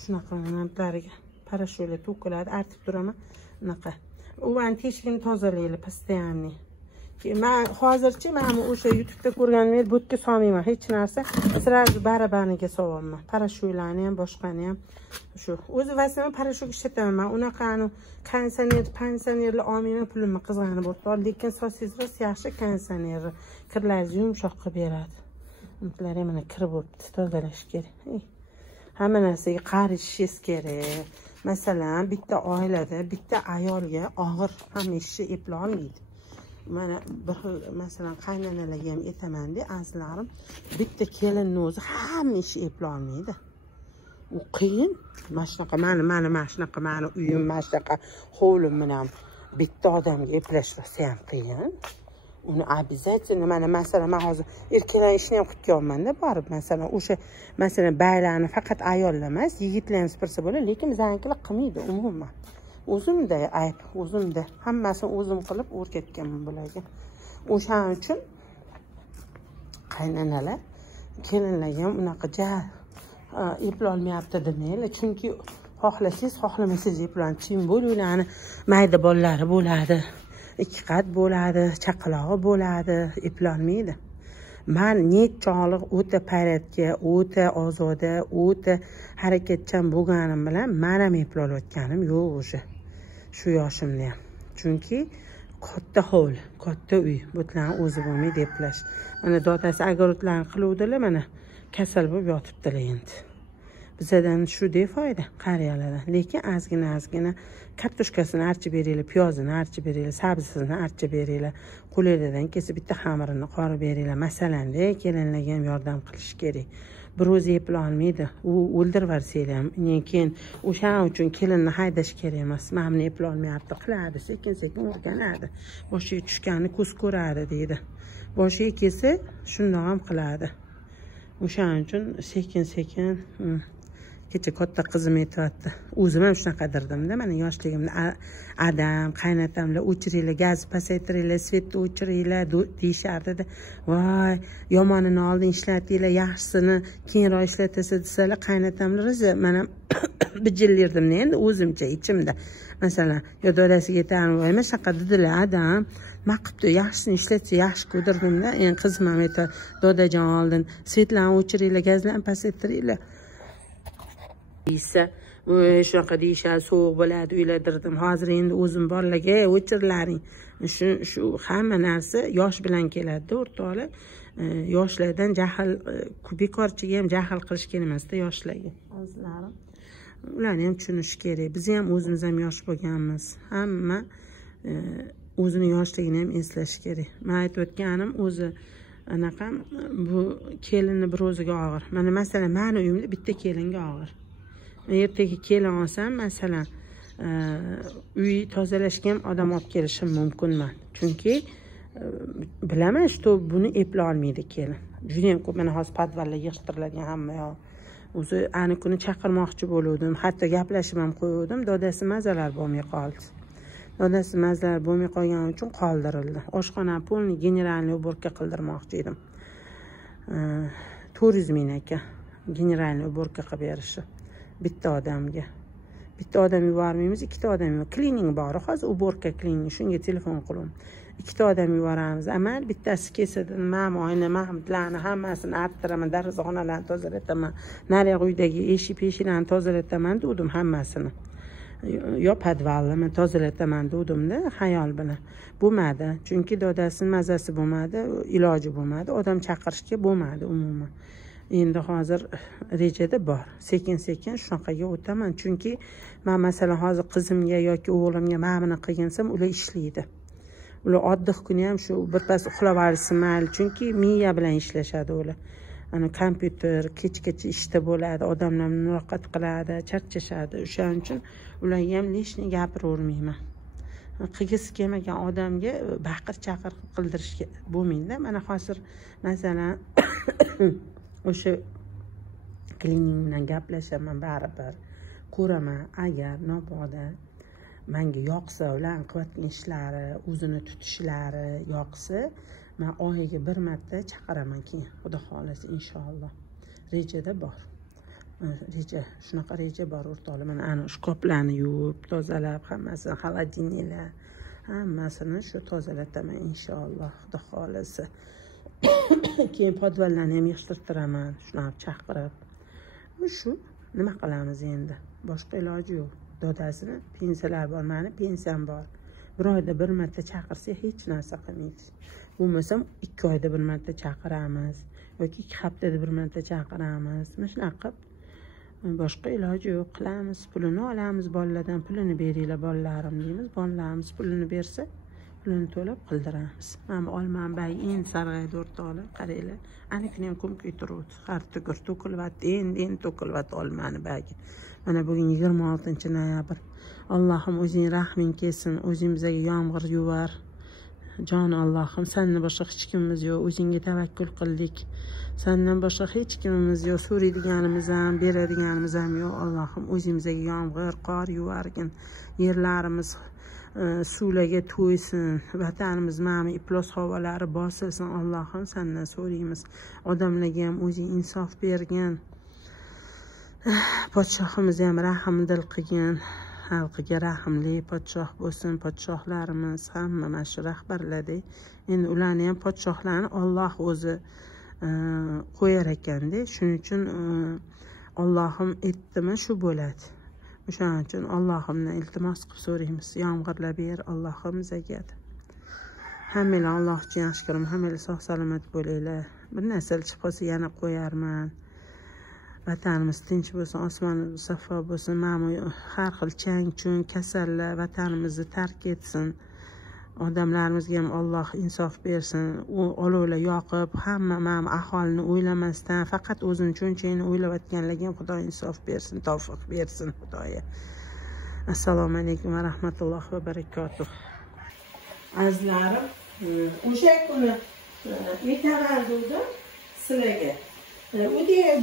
Shunaqa momentlarga parashyutga to'kiladi, artib turaman. Unaqa. U men teshigini tozalaylik постоянно. Men hozircha mana o'sha YouTube'da ko'rganimni bo'tga solmayman. Hech narsa sразу barabaniga sovaman. Parashyutlarni ham, boshqani ham shu. O'zi vasima parashyut ishlataman. Men unaqani konditsionerli olmayman, pulimni qizg'anib o'rtoq. Lekin sosizroq yaxshi konditsioner. Kirlarni yumshoq qilib beradi. Ular ham mana kirib o'tdi, tozalash kerak. Hamma narsaga qarishingiz kerak. Masalan, bitta oilada bitta ayolga og'ir hamma ishni eplay olmaydi. Mana bir xil masalan qaynanalarga ham aytaman-da, azizlarim, bitta kelinni o'zi hamma ishni eplay olmaydi. U qiyin. Mana shunaqa mana shunaqa mani uyim, mana shunaqa hovlim bilan bitta odamga eplashsa ham qiyin. Uni обязательно mana masalan men hozir erkaklar ishni ham qilib kelman-da, borib masalan o'sha masalan baylarni faqat ayollar emas, yigitlar ham supursa bo'ladi, lekin bizanikilar qilmaydi umuman. O'zimda ayb, o'zimda hammasini o'zim qilib o'rgatganman bularga. O'shaning uchun qaynanalar, kelinlarga ham unaqa eplay olmayapti demanglar, chunki xohlasangiz, xohlamasangiz eplanib bo'linglarni mayda bolalari bo'ladi. 2 qat bo'ladi, chaqalog'i bo'ladi, eplay olmaydi. Men nechog'liq o'ta payratga, o'ta ozoda, o'ta harakatchan bo'lganim bilan men ham eplay olayotganim yo'q o'sha. Shu yoshimda ham. Chunki katta hovli, katta uy, butlarni o'zi bo'lmaydi eplash. Mana dodasi огородlarni qiluvdilar, mana kasal bo'lib yotibdilar endi. Bizdan shu-dek foyda qariyalardan. Lekin ozgina kartoshkasini archib beringlar, piyozini archib beringlar, sabzisini archib beringlar. Qo'lingizdan kelsa bitta xamirini qorib beringlar. Masalan-da, kelinlarga ham yordam qilish kerak. Bir o'zi eplay olmaydi. U o'ldirib yuborsanglar ham, keyin o'shaning uchun kelinni haydash kerak emas. Mamni eplay olmayapti, qiladi, sekin-sekin o'rganadi. Boshiga tushganni ko'z ko'radi deydi. Boshiga kelsa, shundoq ham qiladi. O'shaning uchun sekin-sekin kecha katta qizim aytayapti. O'zim ham shunaqadirdim-da, mana yoshligimda adam, qaynatamlar o'chiringlar, gazni pasaytiringlar, svetni o'chiringlar deyishardi-da. Voy, yomonini oldin ishlatinglar, yaxshisini keyinroq ishlatasiz desalar, qaynatamlar o'zi mana bijillardim-da endi o'zimcha ichimda. Masalan, yo dadasiga aytaman, voy, mana shunaqa dedilar, adam maqibdi, yaxshisini ishlatsa yaxshi ko'rdirdim-da. Endi qizim ham aytadi, dodajon oldin svetlarni o'chiringlar, gazlarni pasaytiringlar. Shunaqa deyishadi, sovuq bo'ladi, uylardirdim. Hozir endi o'zim borlarga o'chirlaring. Shu hamma narsa yosh bilan keladi-da, o'rtoqlar. Yoshlardan jahl, bekorchiga ham jahl qilish kerak emas-da yoshlarga. Azizlarim, ularni ham tushunish kerak. Biz ham o'zimiz ham yosh bo'lganmiz. Hamma o'zini yoshligini ham eslash kerak. Men aytayotganim o'zi anaqa bu kelinni bir o'ziga og'ir. Mana masalan, meni uyimda bitta kelinga og'ir. Ertaga kelin olsam, masalan, uy tozalashga ham odam olib kelishim mumkinman. Chunki bilaman, что buni eplay olmaydi kelin. Juda ham ko'p mana hozir podvalga yig'ishtiriladigan hamma yoq. O'zi ani kuni chaqirmoqchi bo'lgandim, hatto gaplashib ham qo'ygandim, dodasi mazalar bo'lmay qoldi. Dodasi mazalar bo'lmay qolgani uchun qoldirildi. Oshxona polni generalniy уборка qildirmoqchi edim. 400 ming aka generalniy уборка qilib berishi. Bitta odamga. Bitta odam yubormaymiz, ikkita odam yuboramiz. Klining bor, hozir уборка klining, shunga telefon qilaman. Ikkita odam yuboramiz. Amal bittasi kelsa, oyna mahmudlarni hammasini arttiraman, darvozaxonalarni tozalataman, nariyoq uydagi eshik-peshiklarni tozalataman dedim hammasini. Yo podvalni men tozalataman dedimda, xayol bilan. Bo'lmadi, chunki dodasining mazasi bo'lmadi, iloji bo'lmadi, odam chaqirishga bo'lmadi umuman. Endi hozir rejada bor. Sekin-sekin shunaqaga o'taman, chunki men masalan hozir qizimga yoki o'g'limga ma'mini qilgansam, ular ishlaydi. Ular oddiy kuni ham shu birpas uxlab olsa mayli, chunki miya bilan ishlashadi ular. Ana kompyuter kechgacha ishda bo'ladi, odamlarni muloqot qiladi, charchashadi. O'shaning uchun ularga ham lishni gapiravermayman. Qilgisi kelmagan odamga baqir-chaqir qildirishga bo'lmaydi. Mana hozir masalan o'sha klining bilan gaplashaman baribir. Ko'raman, agar mabodo menga yoqsa, ularni qilayotgan ishlari, o'zini tutishlari yoqsa, men oyiga bir marta chaqiraman keyin, xudo xolasa inshaalloh. Rejada bor. Reja, shunaqa reja bor o'rtoqlar. Mana ana shkoplarni yuvib, tozalab, hammasini, xolodilniklar, hammasini shu tozalataman inshaalloh, xudo xolasa. Keyin podvallarni ham yig'ishtirtiraman, shunaqa chaqirib. Shu nima qilamiz endi? Boshqa iloji yo'q. Dodasini pensiyalar bor, meni pensiyam bor. Bir oyda bir marta chaqirsa hech narsa qilmaydi. Bo'lmasam 2 oyda bir marta chaqiramiz yoki 2 haftada bir marta chaqiramiz. Mana shunaqa qilib boshqa iloji yo'q, qilamiz. Pulini olamiz bolalardan, pulini beringlar bolalarim deymiz. Bolalarimiz pulini bersa, pulini to'lab qildiramiz. Mana olmam bay endi sarg'aydi o'rtoqlar, qaranglar. Anikini ham ko'mib turibdi. Har tugur to'kilyapti, endi to'kilyapti olmani bagi. Mana bugun 26-noyabr. Allohim o'zing rahming kelsin, o'zing bizga yomg'ir yuvar. Jon Allohim, sendan boshqa hech kimimiz yo'q, o'zingga tavakkul qildik. Sendan boshqa hech kimimiz yo'q, so'raydiganimiz ham, beradiganimiz ham yo'q. Allohim o'zimizga yomg'ir, qor yuvargin. Yerlarimiz suvlarga to'ysin, vatanimiz mana iflos havolari bosilsin. Allohim sendan so'raymiz. Odamlarga ham o'zing insof bergin. Podshohimizni ham rahmdil qilgin. Xalqiga rahmli podshoh bo'lsin. Podshohlarimiz hamma mana shu rahbarlardek. Endi ularni ham podshohlarni Alloh o'zi qo'yar ekanda. Shuning uchun Allohim aytdimi shu bo'ladi. O'shaning uchun Allohimdan iltimos qilib so'raymiz. Yomg'irlar ber Allohim bizga. Hammalar Alloh uchun yaxshi ko'raman. Hammalar sog' salomat bo'linglar. Bir narsa chiqib qolsa yana qo'yarman. Vatanimiz tinch bo'lsin, osmonimiz musaffo bo'lsin. Mana har xil chang-chun, kasallar vatanimizni tark etsin. Odamlarimizga ham Alloh insof bersin. U olovlar yoqib, hamma mana aholini o'ylamasdan, faqat o'zini cho'nchagini o'ylayotganlarga ham Xudo insof bersin, tavfiq bersin Xudoya. Assalomu alaykum va rahmatullohi va barakotuh. Azizlarim, o'sha kuni aytaman dedim sizlarga.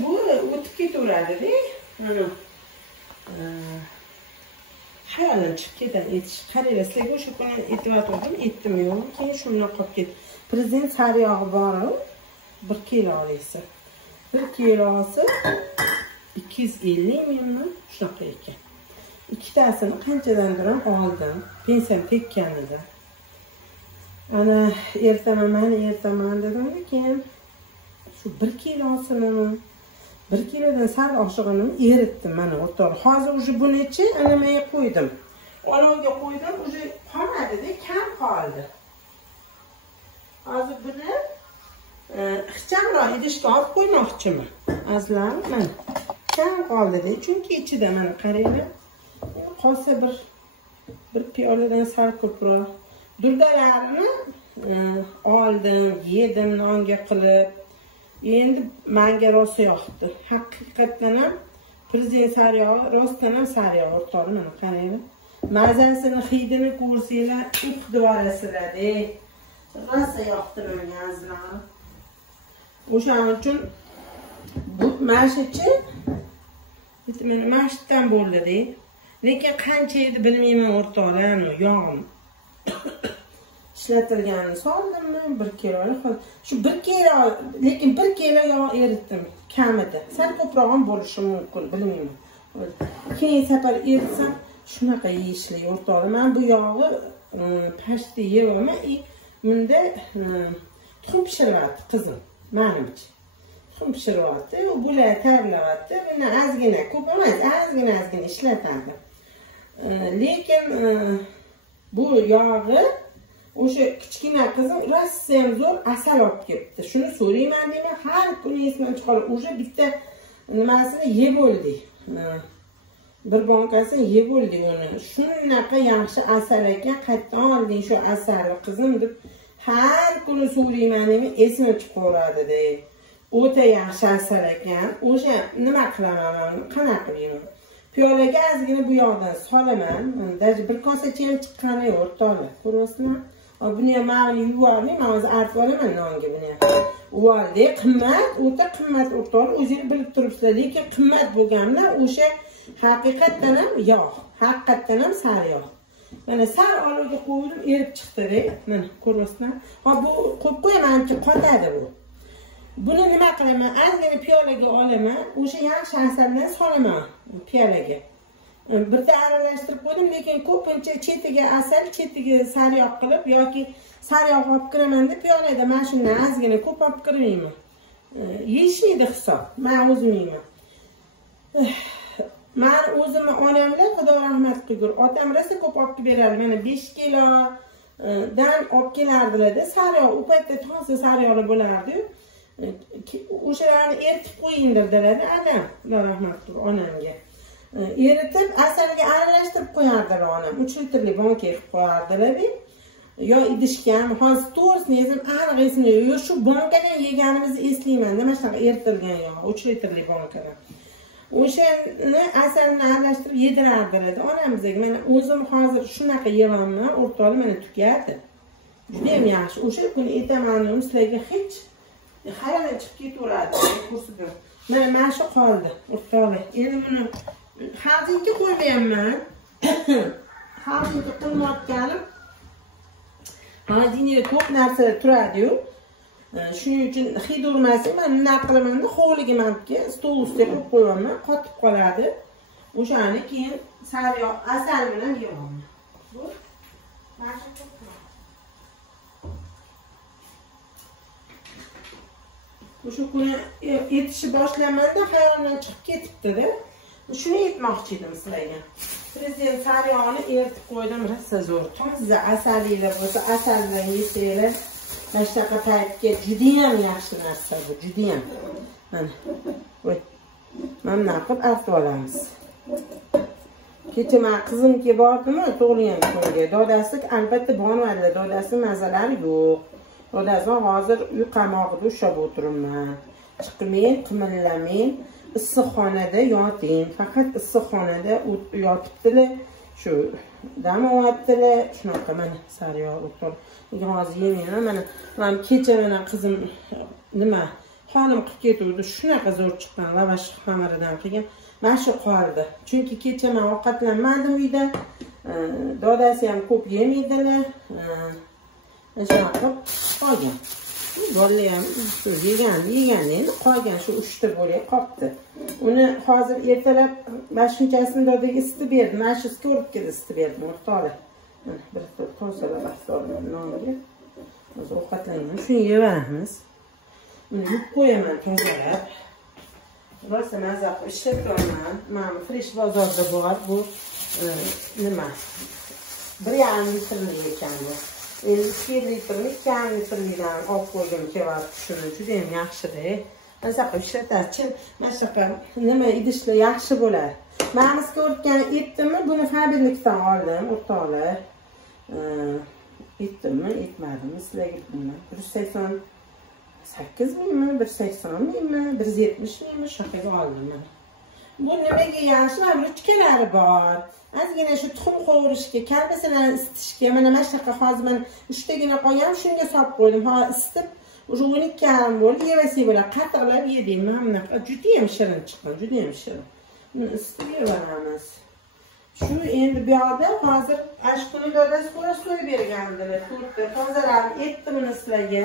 Bu o'tib ketaveradi-da. Hayolim chiqib ketadi etish. Qaranglar, sizlarga o'sha kuni aytib etdim yo'q. Keyin shundan qolib ketdi. Prezident sariyog'i bor-ku, 1 kilo olasiz. 1 kilosi 250 mingmi? Shunaqa ekan. Ikkitasini qanchadandir oldim. Pensiyam tekkanida. Ana ertaman dedim, keyin shu 1 kilosini 1 kilodan sal oshig'ini eritdim mana o'rtoqlar. Hozir уже bunechi animaga qo'ydim. Olovga qo'ydim, уже qolmadi-da, kam qoldi. Hozir buni ixchamroq idishga olib qo'ymoqchiman. Azizlarim, mana kam qoldi-da, chunki ichida mana qaranglar. Qolsa bir piyoladan sal ko'proq. Durdalarini oldim, yedim nonga qilib. Endi menga rosa yoqdi. Haqiqatan ham prezident sariyog'i rostdan ham sariyog' o'rtoqlar, mana qaranglar. Mazasini, hidini ko'rsanglar, uqdivorasizlar-da. Rosa yoqdi menga azizlarim. O'shaning uchun bu mashichi mana mashitdan bo'ldi-da. Lekin qancha edi bilmayman o'rtoqlar, yog'im. İşletilganini soldimmi 1 kilolik. Shu 1 kilo, lekin 1 kilo yog' eritdim kamida. Sal ko'proq ham bo'lishi mumkin, bilmayman. Keyin safar eritsam shunaqa yeyishli o'rtoqlar. Men bu yog'i pashti yeyman. Bunda tuxum pishiryapti qizim, menimcha. Tuxum pishiryapti, u bular tayyorlayapti. Buni ozgina, ko'p emas, ozgina ishlatadi. Lekin bu yog'i o'sha kichkina qizim rossiyam zo'r asal olib kelibdi. Shuni so'rayman deyman, har kuni esdan chiqarib, o'sha bitta nimasini yeb bo'ldik. Bir bankasini yeb bo'ldik uni. Shunaqa yaxshi asal ekan, qayerdan olding shu asalni qizim deb har kuni so'rayman deyman, esim chiqaveradi-da. O'ta yaxshi asal ekan. O'sha nima qilaman, qanaqa qilaman? Piyolaga ozgina bu yoqdan solaman. Даже bir kosacha ham chiqqani yo'q o'rtoqlar. Ko'ryapsizmi? Buni ham men yuvarmay, men o'zi artib olaman nonga buni ham. Uvalde qimmat, o'ta qimmat o'rtoqlar, o'zingiz bilib turibsizlar, lekin qimmat bo'lganlar o'sha haqiqatan ham yog', haqiqatan ham sariyog'. Mana sal olovga qo'ydim, erib chiqdi-da. Mana ko'ryapsizlar. Ha bu qo'yib qo'yamanki, qotadi bu. Buni nima qilaman? Ozgina piyolaga olaman, o'sha yaxshi asaldan solaman piyolaga. Birda aralashtirib qo'ydim, lekin ko'pincha chetiga asal, chetiga sariyog' qilib yoki sariyog' olib kiraman deb piyolada mana shundan ozgina ko'p olib kirmayman. Yeyishmaydi hisob. Men o'zim yeyman. Men o'zimni onamlar xudo rahmat qilgur. Otam rosa ko'p olib berardi. Mana 5 kilo dan olib kelardilar-da. Sariyog' u paytda toza sariyog'lar bo'lardi-yu. O'shalarni eritib qo'ying dedilar-da adam. Xudo rahmat qilgur onamga. Eritib asalga aralashtirib qo'yardilar onam. 3 litrli banka qilib qo'yardilar-da. Yo idishga ham hozir to'g'risini yesam aniq esimda yo'q. Shu bankadan yeganimizni eslayman. Nima shunaqa eritilgan yo 3 litrli bankadan. O'shani asalni aralashtirib yedirardilar. Onam bizga mana o'zim hozir shunaqa yeyapman, o'rtoqlar mana tugadi. Juda ham yaxshi. O'sha kuni aytaman, sizlarga hech xayolan chiqib ketaveradi kursida. Mana shu qoldi, o'rtoqlar. Endi buni xalqinga qo'ymayapman. Xalqinga qilmayotganim Xodinada ko'p narsa turadi-yu. Shuning uchun hid urmasin, men nima qilaman-da, hovliga menga stol ustiga qo'yib qo'yaman, qotib qoladi. O'shani keyin sariyog' asal bilan yeyaman. Bu o'sha kuni etishni boshlaymanda xayolimdan chiqib ketibdi-da. Shuni aytmoqchi edim sizlarga. Prezident sariyog'ni eritib qo'ydim, rosa zo'r. Toza asalinglar bo'lsa, asal bilan yesanglar, shunaqa paytga juda ham yaxshi narsa bu, juda ham. Mana. Voy. Mana qilib artib olamiz. Kecha men qizimga bordim, tug'ilgan kunga. Dodasi albatta bormadi, dodasi mazalari yo'q. Dodasi hozir uy qamoqida ushlab o'tiribman. Chiqmang, qimillamang. Issiqxonada yoting, faqat issiqxonada yotibdilar. Shu dam olyaptilar, shunaqa mana sariyog' o'tib. Lekin hozir yemayman. Mana men kecha mana qizim nima xonim qilib ketuvdi, shunaqa zo'r chiqqan lavash xamiridan qilgan. Mana shu qoldi. Chunki kecha men ovqatlanmadim uyda. Dodasi ham ko'p yemaydilar. Shunaqa qolgan. Bolalar ham yegan endi qolgan shu 3 ta bo'lak qolibdi. Uni hozir ertalab mana shunchasini dodaga isitib berdim. Mana shu skorobkada isitib berdim, o'rtoqlar. Mana bir to'sala bastoldim nonga. O'zi ovqatlangan. Shuni yeyamiz. Uni yuvib qo'yaman tozalab. Rosa mazza qilib ishlataman. Mana fresh bozorda bor bu nima? 1,5 litrli ekan bu. 2 litrli, 2 litrlidan olib qo'ydim kelyapti shuni. Juda ham yaxshi-da. Mazza qilib ishlatadi. Mana shunaqa nima idishlar yaxshi bo'ladi. Mamizga o'tgan etdimmi? Buni fabrikdan oldim, o'rtoqlar. Etdimmi, etmadimmi? Sizlarga bilmayman. 188 mingmi, 180 mingmi, 170 mingmi shunaqa oldim men. Bu nimaga yaxshi? Ruchkalari bor. Ozgina shu tuxum qovurishga, kalbasalarni isitishga, mana shunaqa hozir men 3 tagina qolgan, shunga solib qo'ydim. Ha, isitib, o'sha 12 bo'ldi, yevasi bo'ladi. Qatiqlab yedim. Mana bunaqa juda ham shirin chiqqan, juda ham shirin. Buni isitib yeveramiz. Shu endi bu yoqda hozir ashkuni dodasi qo'yib so'yib bergandilar. To'rtta tozalarni etdi buni sizlarga.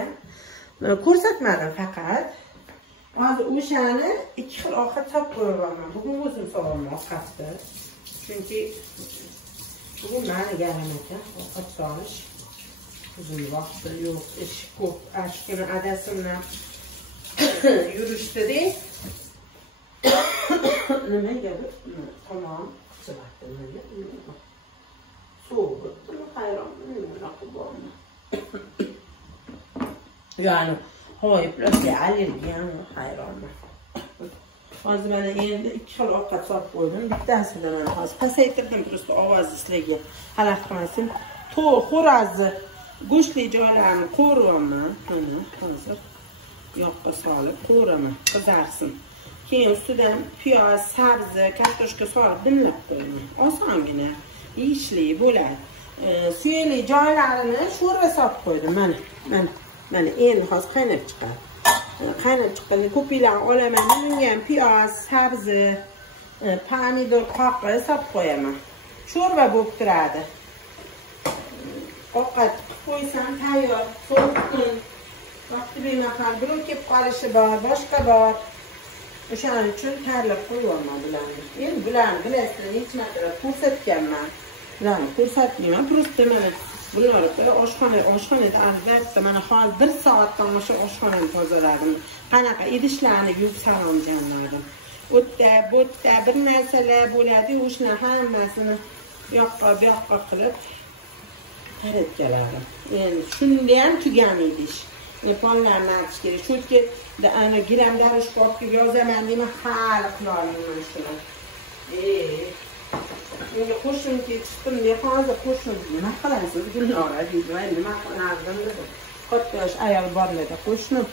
Ko'rsatmadim faqat. Hozir o'shani 2 xil ovqat solib qo'yaman. Bugun o'zim solaman ovqatni. Chunki bugun meni garam ekan ovqat solish. Uzun vaqt yo'q, ish ko'p. Ashkuni adasimni yurishdi-da. Nimaga bu? Tamom, qilibdi. So'g'ib, hayron, nima qilib bormi? Ya'ni hoyiblarga allergiyam hayronman. Hozir mana endi 2 xil ovqat solib qo'ydim. Bittasini men hozir pasaytirdim, просто ovozni sizlarga xalaqit qilmasin. Xo'razni go'shtli joylarini qo'raman. Mana hozir yoqqa solib qo'raman, qizarsin. Keyin ustidan piyoz, sabzi, kartoshka solib dimlab qo'yaman. Osongina yeyishli bo'ladi. Suyakli joylarini sho'rva solib qo'ydim. Mana endi hozir qaynab chiqadi. Qaynab chiqqanda ko'piklarni olaman. Bunga ham piyoz, sabzi, pomidor qoqib solib qo'yaman. Sho'rva bo'lib turadi. ovqat qilib qo'ysam tayyor, so'ng kun vaqti bemahal birov kelib qolishi bor, boshqa bor. O'shaning uchun tayyorlab qo'yyorman bularni. Endi bularni bilasizlar, necha marta ko'rsatganman. Bularni ko'rsatmayman, просто mana bularni oshxonada albatta mana hozir 1 soatdan o'sha oshxonani tozaladim. Qanaqa idishlarni yuvib salomjanladim. O'tda, bo'tda bir narsalar bo'ladi, o'shani hammasini yoqqa bu yoqqa qilib qaratgalarim. Endi shunda ham tugamaydi ish. Pollarni artish kerak. Chunki ana gilamlar shkafga yozaman deyman, hali qilolmayman shuni. Menga qo'shim ketishdim, hozir qo'shim nima qilasiz Gulnora deydi. Men nima qilardim dedim. Katta yosh ayol borlarda qo'shnim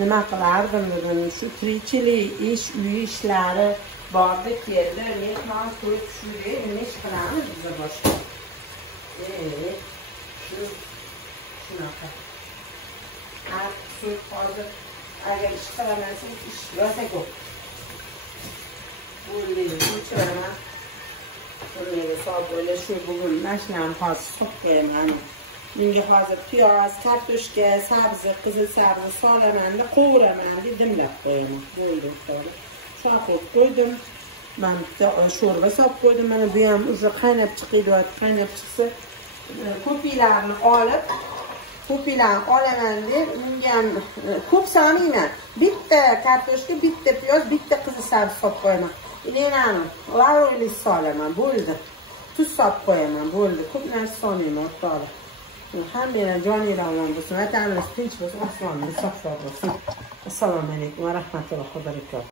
nima qilardim dedim. Shu tirikchilik ish, uy ishlari bordi keldi. Mehmon ko'rib tushdi, nima ish qilamiz biz boshqa. Shunaqa. Hozir agar ish qilaman, ish yoza ko'p. O'ylayman. Bunga soat o'yla shu bugun mashinani hozir solib qo'yaman. Menga hozir piyoz, kartoshka, sabzi, qizil sabzi solaman-da, qovuraman deb dimlab qo'yaman. Bo'ldi, to'g'ri. Sho'x qo'ydim. Men bitta sho'rva solib qo'ydim. Mana bu ham уже qaynab chiqadi. Qaynab chiqsa, ko'piklarni olaman deb menga ham ko'p solmayman. Bitta kartoshka, bitta piyoz, bitta qizil sabzi solib qo'yaman. Ilinani lavroli solaman, bo'ldi. Tuz solib qo'yaman, bo'ldi. Ko'p narsa solmayman, o'rtoqlar. Hamma joninglar omon bo'lsin, vatanimiz tinch bo'lsin, osmonimiz sog' bo'lsin. Assalomu alaykum va rahmatullohi va barakatuh.